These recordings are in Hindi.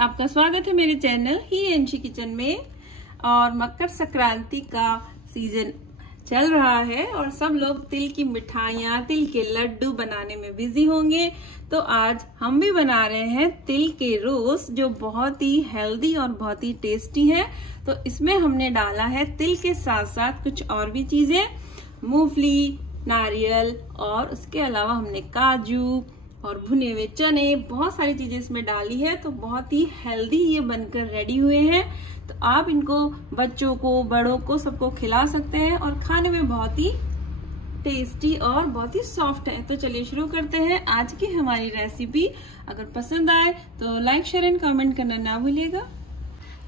आपका स्वागत है मेरे चैनल ही अंशी किचन में। और मकर संक्रांति का सीजन चल रहा है और सब लोग तिल की मिठाइयाँ, तिल के लड्डू बनाने में बिजी होंगे। तो आज हम भी बना रहे हैं तिल के रोस्ट, जो बहुत ही हेल्दी और बहुत ही टेस्टी है। तो इसमें हमने डाला है तिल के साथ साथ कुछ और भी चीजें, मूंगफली, नारियल और उसके अलावा हमने काजू और भुने हुए चने, बहुत सारी चीजें इसमें डाली है। तो बहुत ही हेल्दी ये बनकर रेडी हुए हैं। तो आप इनको बच्चों को, बड़ों को, सबको खिला सकते हैं और खाने में बहुत ही टेस्टी और बहुत ही सॉफ्ट है। तो चलिए शुरू करते हैं आज की हमारी रेसिपी। अगर पसंद आए तो लाइक, शेयर एंड कमेंट करना ना भूलिएगा।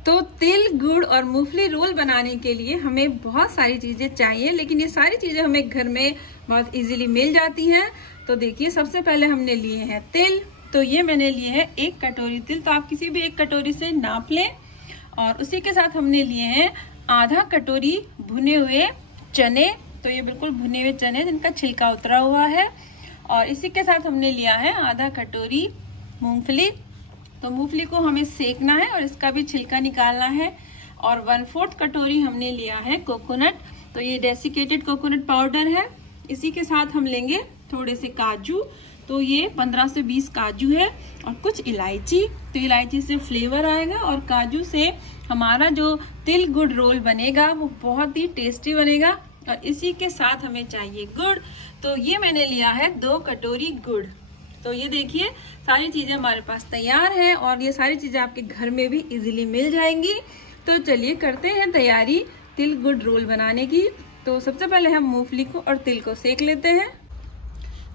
तो तिल, गुड़ और मूंगफली रोल बनाने के लिए हमें बहुत सारी चीजें चाहिए, लेकिन ये सारी चीजें हमें घर में बहुत इजीली मिल जाती हैं। तो देखिए, सबसे पहले हमने लिए हैं तिल। तो ये मैंने लिए हैं 1 कटोरी तिल। तो आप किसी भी 1 कटोरी से नाप लें। और उसी के साथ हमने लिए हैं आधा कटोरी भुने हुए चने। तो ये बिल्कुल भुने हुए चने जिनका छिलका उतरा हुआ है। और इसी के साथ हमने लिया है आधा कटोरी मूंगफली। तो मूंगफली को हमें सेकना है और इसका भी छिलका निकालना है। और 1/4 कटोरी हमने लिया है कोकोनट। तो ये डेसिकेटेड कोकोनट पाउडर है। इसी के साथ हम लेंगे थोड़े से काजू। तो ये 15 से 20 काजू है और कुछ इलायची। तो इलायची से फ्लेवर आएगा और काजू से हमारा जो तिल गुड़ रोल बनेगा वो बहुत ही टेस्टी बनेगा। और इसी के साथ हमें चाहिए गुड़। तो ये मैंने लिया है 2 कटोरी गुड़। तो ये देखिए, सारी चीजें हमारे पास तैयार हैं और ये सारी चीजें आपके घर में भी इजीली मिल जाएंगी। तो चलिए करते हैं तैयारी तिल गुड़ रोल बनाने की। तो सबसे पहले हम मूंगफली को और तिल को सेक लेते हैं।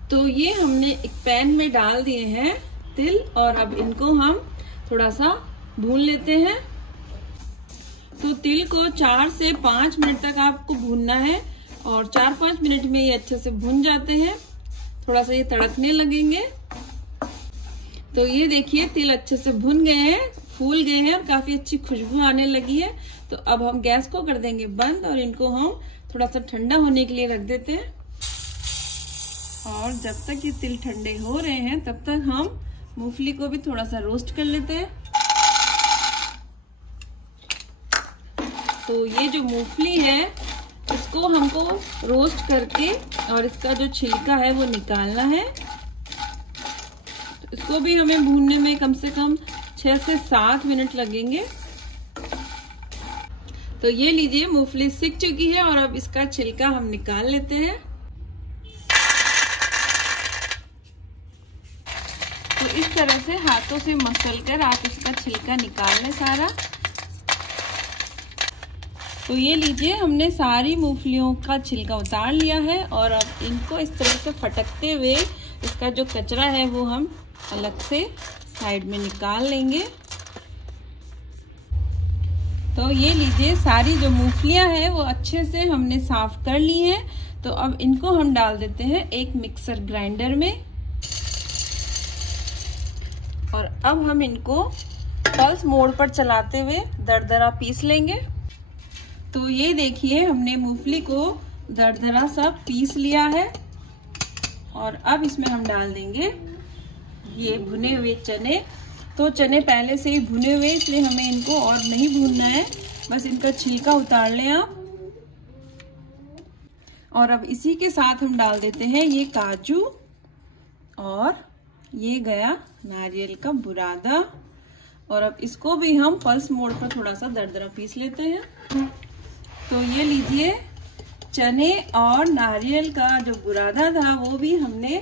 तो ये हमने एक पैन में डाल दिए हैं तिल और अब इनको हम थोड़ा सा भून लेते हैं। तो तिल को 4 से 5 मिनट तक आपको भूनना है और 4-5 मिनट में ये अच्छे से भून जाते हैं। थोड़ा सा ये तड़कने लगेंगे। तो ये देखिए, तिल अच्छे से भुन गए हैं, फूल गए हैं और काफी अच्छी खुशबू आने लगी है। तो अब हम गैस को कर देंगे बंद और इनको हम थोड़ा सा ठंडा होने के लिए रख देते हैं। और जब तक ये तिल ठंडे हो रहे हैं तब तक हम मूंगफली को भी थोड़ा सा रोस्ट कर लेते हैं। तो ये जो मूंगफली है इसको हमको रोस्ट करके और इसका जो छिलका है वो निकालना है। तो इसको भी हमें भूनने में कम से कम 6 से 7 मिनट लगेंगे। तो ये लीजिए, मूंगफली सिक चुकी है और अब इसका छिलका हम निकाल लेते हैं। तो इस तरह से हाथों से मसलकर आप इसका छिलका निकाल लें सारा। तो ये लीजिए, हमने सारी मूंगफलियों का छिलका उतार लिया है और अब इनको इस तरह से फटकते हुए इसका जो कचरा है वो हम अलग से साइड में निकाल लेंगे। तो ये लीजिए, सारी जो मूंगफलियां हैं वो अच्छे से हमने साफ कर ली हैं। तो अब इनको हम डाल देते हैं एक मिक्सर ग्राइंडर में और अब हम इनको पल्स मोड पर चलाते हुए दरदरा पीस लेंगे। तो ये देखिए, हमने मूंगफली को दरदरा सा पीस लिया है और अब इसमें हम डाल देंगे ये भुने हुए चने। तो चने पहले से ही भुने हुए, इसलिए हमें इनको और नहीं भूनना है, बस इनका छिलका उतार लें आप। और अब इसी के साथ हम डाल देते हैं ये काजू और ये गया नारियल का बुरादा। और अब इसको भी हम पल्स मोड पर थोड़ा सा दरदरा पीस लेते हैं। तो ये लीजिए, चने और नारियल का जो बुरादा था वो भी हमने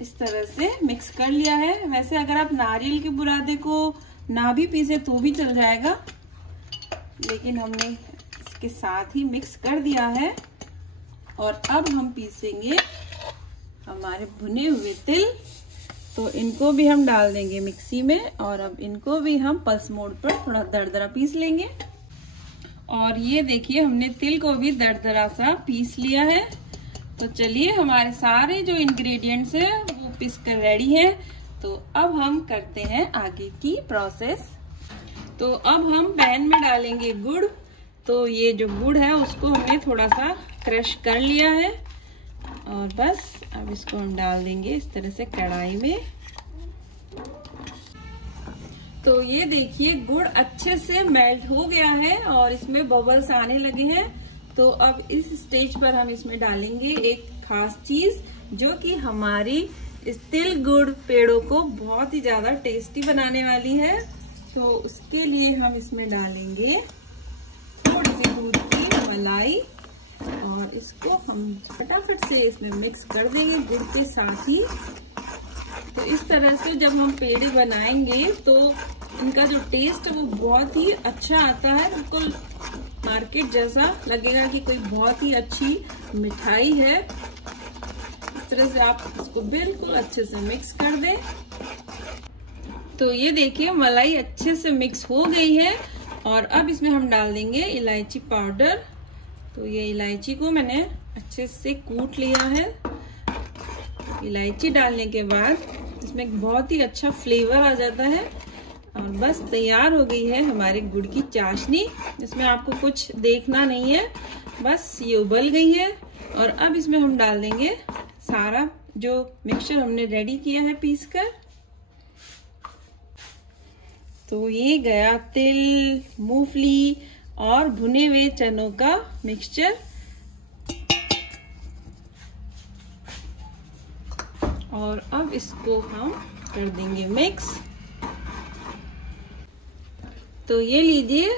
इस तरह से मिक्स कर लिया है। वैसे अगर आप नारियल के बुरादे को ना भी पीसे तो भी चल जाएगा, लेकिन हमने इसके साथ ही मिक्स कर दिया है। और अब हम पीसेंगे हमारे भुने हुए तिल। तो इनको भी हम डाल देंगे मिक्सी में और अब इनको भी हम पल्स मोड पर थोड़ा दरदरा पीस लेंगे। और ये देखिए, हमने तिल को भी दरदरा सा पीस लिया है। तो चलिए, हमारे सारे जो इंग्रेडिएंट्स हैं वो पीस कर रेडी हैं। तो अब हम करते हैं आगे की प्रोसेस। तो अब हम पैन में डालेंगे गुड़। तो ये जो गुड़ है उसको हमने थोड़ा सा क्रश कर लिया है और बस अब इसको हम डाल देंगे इस तरह से कढ़ाई में। तो ये देखिए गुड़ अच्छे से मेल्ट हो गया है और इसमें बबल्स आने लगे हैं। तो अब इस स्टेज पर हम इसमें डालेंगे एक खास चीज जो कि हमारी इस तिल गुड़ पेड़ों को बहुत ही ज्यादा टेस्टी बनाने वाली है। तो उसके लिए हम इसमें डालेंगे थोड़ी सी दूध की मलाई और इसको हम फटाफट से इसमें मिक्स कर देंगे गुड़ के साथ ही। तो इस तरह से जब हम पेड़े बनाएंगे तो इनका जो टेस्ट है वो बहुत ही अच्छा आता है, बिल्कुल मार्केट जैसा लगेगा कि कोई बहुत ही अच्छी मिठाई है। इस तरह से आप इसको बिल्कुल अच्छे से मिक्स कर दें। तो ये देखिए मलाई अच्छे से मिक्स हो गई है और अब इसमें हम डाल देंगे इलायची पाउडर। तो ये इलायची को मैंने अच्छे से कूट लिया है। इलायची डालने के बाद इसमें एक बहुत ही अच्छा फ्लेवर आ जाता है और बस तैयार हो गई है हमारे गुड़ की चाशनी। इसमें आपको कुछ देखना नहीं है, बस ये उबल गई है। और अब इसमें हम डाल देंगे सारा जो मिक्सचर हमने रेडी किया है पीस कर। तो ये गया तिल, मूंगफली और भुने हुए चनों का मिक्सचर। और अब इसको हम कर देंगे मिक्स। तो ये लीजिए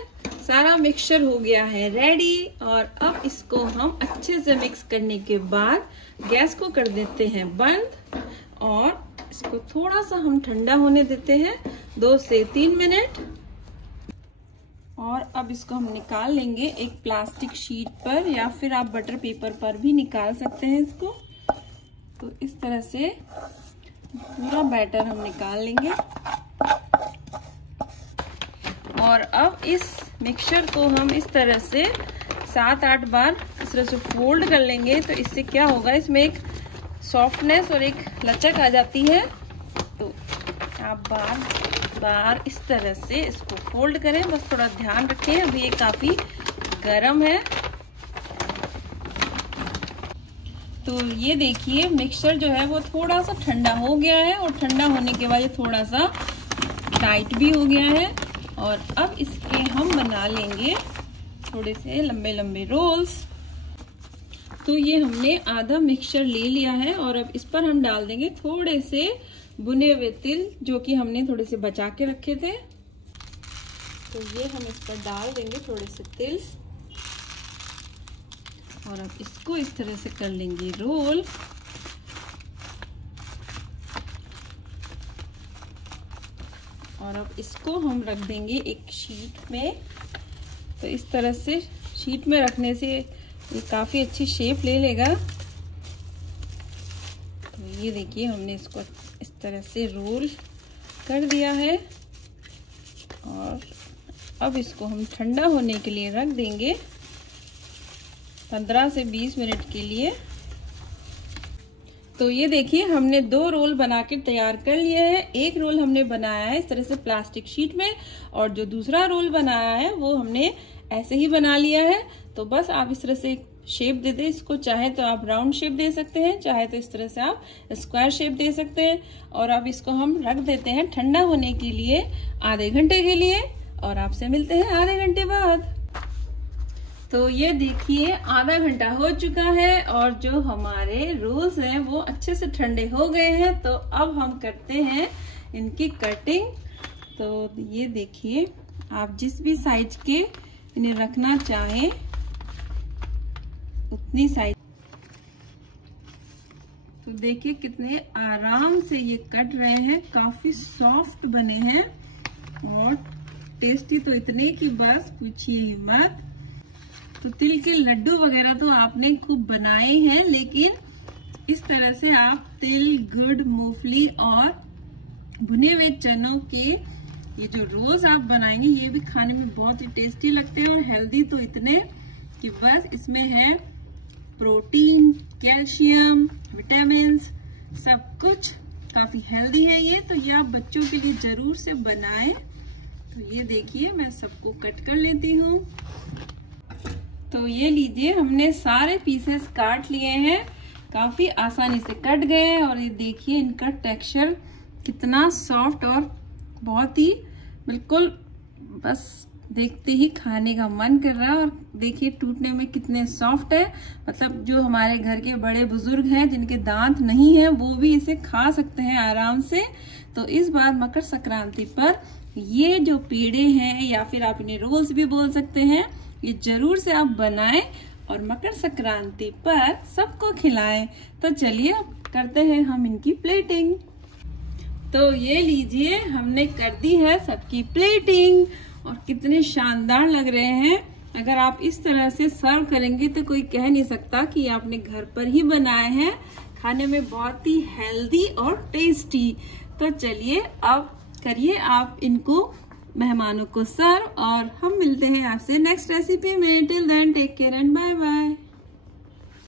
सारा मिक्सचर हो गया है रेडी। और अब इसको हम अच्छे से मिक्स करने के बाद गैस को कर देते हैं बंद और इसको थोड़ा सा हम ठंडा होने देते हैं 2 से 3 मिनट। और अब इसको हम निकाल लेंगे एक प्लास्टिक शीट पर या फिर आप बटर पेपर पर भी निकाल सकते हैं इसको। तो इस तरह से पूरा बैटर हम निकाल लेंगे और अब इस मिक्सचर को हम इस तरह से 7-8 बार इस तरह से फोल्ड कर लेंगे। तो इससे क्या होगा, इसमें एक सॉफ्टनेस और एक लचक आ जाती है। तो आप बार इस तरह से इसको फोल्ड करें, बस थोड़ा ध्यान रखें, अभी ये काफी गर्म है। तो ये देखिए मिक्सचर जो है वो थोड़ा सा ठंडा हो गया है और ठंडा होने के बाद ये थोड़ा सा टाइट भी हो गया है। और अब इसके हम बना लेंगे थोड़े से लंबे लंबे रोल्स। तो ये हमने आधा मिक्सचर ले लिया है और अब इस पर हम डाल देंगे थोड़े से भुने हुए तिल जो कि हमने थोड़े से बचा के रखे थे। तो ये हम इस पर डाल देंगे थोड़े से तिल और अब इसको इस तरह से कर लेंगे रोल। और अब इसको हम रख देंगे एक शीट में। तो इस तरह से शीट में रखने से ये काफी अच्छी शेप ले लेगा। तो ये देखिए हमने इसको इस तरह से रोल कर दिया है और अब इसको हम ठंडा होने के लिए रख देंगे 15 से 20 मिनट के लिए। तो ये देखिए हमने 2 रोल बना के तैयार कर लिए हैं। एक रोल हमने बनाया है इस तरह से प्लास्टिक शीट में और जो दूसरा रोल बनाया है वो हमने ऐसे ही बना लिया है। तो बस आप इस तरह से शेप दे दें इसको, चाहे तो आप राउंड शेप दे सकते हैं, चाहे तो इस तरह से आप स्क्वायर शेप दे सकते हैं। और अब इसको हम रख देते हैं ठंडा होने के लिए आधे घंटे के लिए और आपसे मिलते हैं आधे घंटे बाद। तो ये देखिए आधा घंटा हो चुका है और जो हमारे रोल्स हैं वो अच्छे से ठंडे हो गए हैं। तो अब हम करते हैं इनकी कटिंग। तो ये देखिए आप जिस भी साइज के इन्हें रखना चाहें उतनी साइज। तो देखिए कितने आराम से ये कट रहे हैं, काफी सॉफ्ट बने हैं और टेस्टी तो इतने की बस पूछिए ही मत। तो तिल के लड्डू वगैरह तो आपने खूब बनाए हैं, लेकिन इस तरह से आप तिल, गुड़, मूंगफली और भुने हुए चनों के ये जो रोल्स आप बनाएंगे ये भी खाने में बहुत ही टेस्टी लगते हैं और हेल्दी तो इतने कि बस इसमें है प्रोटीन, कैल्शियम, विटामिन्स, सब कुछ काफी हेल्दी है ये। तो ये आप बच्चों के लिए जरूर से बनाएं। तो ये देखिए मैं सबको कट कर लेती हूँ। तो ये लीजिए हमने सारे पीसेस काट लिए हैं, काफी आसानी से कट गए और ये देखिए इनका टेक्सचर कितना सॉफ्ट और बहुत ही बिल्कुल बस देखते ही खाने का मन कर रहा है। और देखिए टूटने में कितने सॉफ्ट है, मतलब जो हमारे घर के बड़े बुजुर्ग हैं जिनके दांत नहीं है वो भी इसे खा सकते हैं आराम से। तो इस बार मकर संक्रांति पर ये जो पेड़े हैं या फिर आप इन्हें रोल्स भी बोल सकते हैं, ये जरूर से आप बनाएं और मकर संक्रांति पर सबको खिलाएं। तो चलिए करते हैं हम इनकी प्लेटिंग। तो ये लीजिए, हमने कर दी है सबकी प्लेटिंग और कितने शानदार लग रहे हैं। अगर आप इस तरह से सर्व करेंगे तो कोई कह नहीं सकता कि आपने घर पर ही बनाए हैं। खाने में बहुत ही हेल्दी और टेस्टी। तो चलिए अब करिए आप इनको मेहमानों को सर्व, और हम मिलते हैं आपसे नेक्स्ट रेसिपी में। Till then take care and bye bye.